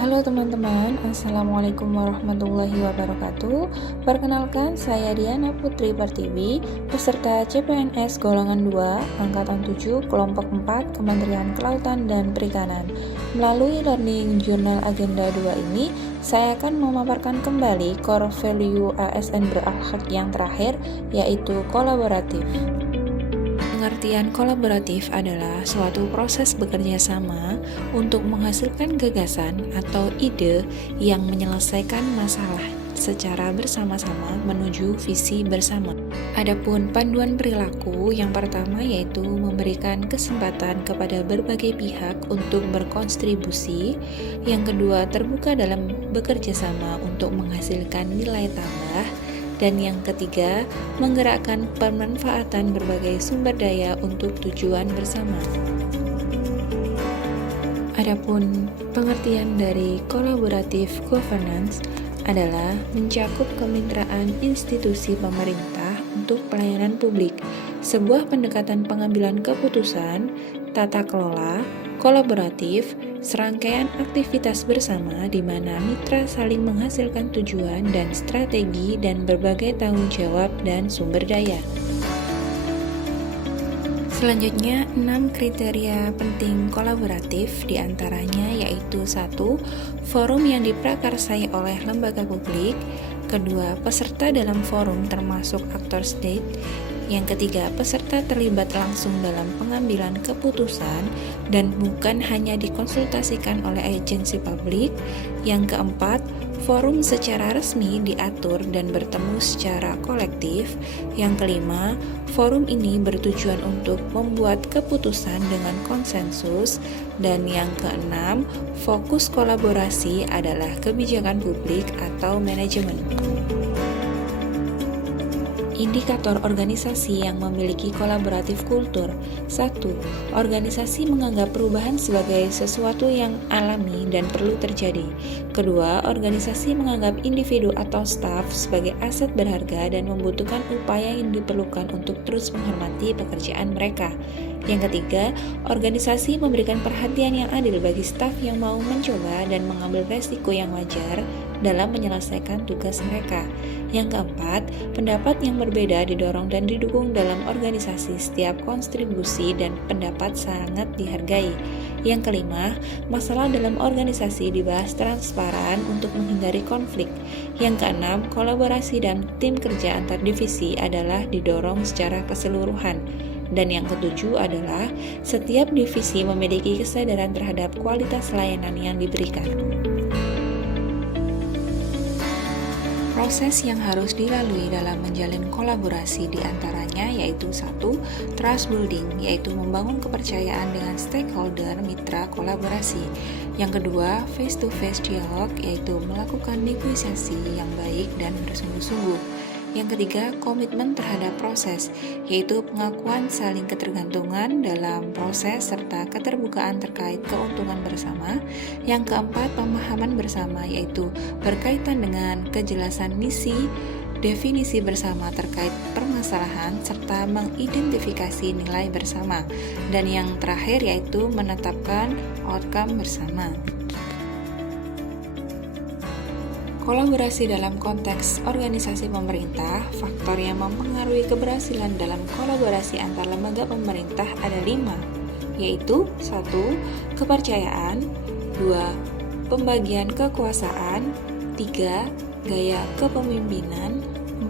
Halo teman-teman, Assalamualaikum warahmatullahi wabarakatuh. Perkenalkan, saya Diana Putri Pertiwi, peserta CPNS Golongan 2, Angkatan 7, Kelompok 4, Kementerian Kelautan dan Perikanan. Melalui Learning Journal Agenda 2 ini, saya akan memaparkan kembali core value ASN berakhlak yang terakhir, yaitu kolaboratif. Pengertian kolaboratif adalah suatu proses bekerja sama untuk menghasilkan gagasan atau ide yang menyelesaikan masalah secara bersama-sama menuju visi bersama. Adapun panduan perilaku yang pertama yaitu memberikan kesempatan kepada berbagai pihak untuk berkontribusi. Yang kedua, terbuka dalam bekerja sama untuk menghasilkan nilai tambah. Dan yang ketiga, menggerakkan pemanfaatan berbagai sumber daya untuk tujuan bersama. Adapun pengertian dari collaborative governance adalah mencakup kemitraan institusi pemerintah untuk pelayanan publik, sebuah pendekatan pengambilan keputusan, tata kelola, kolaboratif, serangkaian aktivitas bersama di mana mitra saling menghasilkan tujuan dan strategi dan berbagai tanggung jawab dan sumber daya. Selanjutnya, 6 kriteria penting kolaboratif diantaranya yaitu 1. Forum yang diprakarsai oleh lembaga publik. Kedua, peserta dalam forum termasuk aktor state. Yang ketiga, peserta terlibat langsung dalam pengambilan keputusan dan bukan hanya dikonsultasikan oleh agensi publik. Yang keempat, forum secara resmi diatur dan bertemu secara kolektif. Yang kelima, forum ini bertujuan untuk membuat keputusan dengan konsensus. Dan yang keenam, fokus kolaborasi adalah kebijakan publik atau manajemen. Indikator organisasi yang memiliki kolaboratif kultur. 1. Organisasi menganggap perubahan sebagai sesuatu yang alami dan perlu terjadi. Kedua, organisasi menganggap individu atau staf sebagai aset berharga dan membutuhkan upaya yang diperlukan untuk terus menghormati pekerjaan mereka. Yang ketiga, organisasi memberikan perhatian yang adil bagi staf yang mau mencoba dan mengambil resiko yang wajar dalam menyelesaikan tugas mereka. Yang keempat, pendapat yang berbeda didorong dan didukung dalam organisasi. Setiap kontribusi dan pendapat sangat dihargai. Yang kelima, masalah dalam organisasi dibahas transparan untuk menghindari konflik. Yang keenam, kolaborasi dan tim kerja antar divisi adalah didorong secara keseluruhan. Dan yang ketujuh adalah setiap divisi memiliki kesadaran terhadap kualitas layanan yang diberikan. Proses yang harus dilalui dalam menjalin kolaborasi diantaranya yaitu 1. Trust building, yaitu membangun kepercayaan dengan stakeholder mitra kolaborasi. Yang kedua, face-to-face dialog, yaitu melakukan negosiasi yang baik dan bersungguh-sungguh. Yang ketiga, komitmen terhadap proses, yaitu pengakuan saling ketergantungan dalam proses serta keterbukaan terkait keuntungan bersama. Yang keempat, pemahaman bersama, yaitu berkaitan dengan kejelasan misi, definisi bersama terkait permasalahan, serta mengidentifikasi nilai bersama. Dan yang terakhir yaitu menetapkan outcome bersama. Kolaborasi dalam konteks organisasi pemerintah, faktor yang mempengaruhi keberhasilan dalam kolaborasi antar lembaga pemerintah ada 5, yaitu 1. Kepercayaan, 2. Pembagian kekuasaan, 3. Gaya kepemimpinan,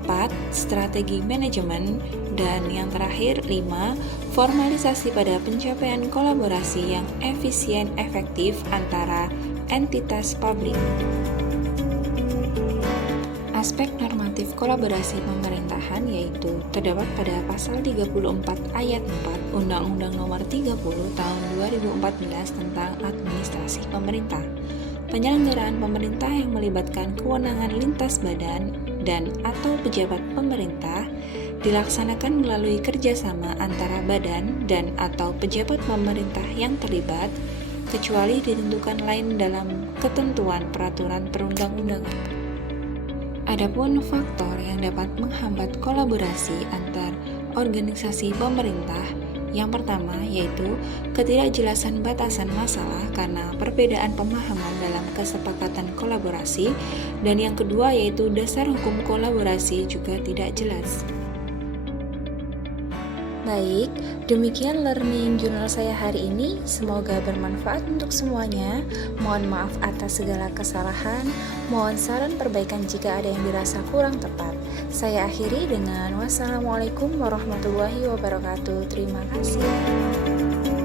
4. Strategi manajemen, dan yang terakhir 5. Formalisasi pada pencapaian kolaborasi yang efisien efektif antara entitas publik. Aspek normatif kolaborasi pemerintahan yaitu terdapat pada pasal 34 ayat 4 Undang-Undang Nomor 30 Tahun 2014 tentang Administrasi Pemerintah. Penyelenggaraan pemerintah yang melibatkan kewenangan lintas badan dan atau pejabat pemerintah dilaksanakan melalui kerjasama antara badan dan atau pejabat pemerintah yang terlibat, kecuali ditentukan lain dalam ketentuan peraturan perundang-undangan. Adapun faktor yang dapat menghambat kolaborasi antar organisasi pemerintah Yang pertama yaitu ketidakjelasan batasan masalah karena perbedaan pemahaman dalam kesepakatan kolaborasi, dan yang kedua yaitu dasar hukum kolaborasi juga tidak jelas. Baik, demikian learning journal saya hari ini. Semoga bermanfaat untuk semuanya. Mohon maaf atas segala kesalahan. Mohon saran perbaikan jika ada yang dirasa kurang tepat. Saya akhiri dengan wassalamualaikum warahmatullahi wabarakatuh. Terima kasih.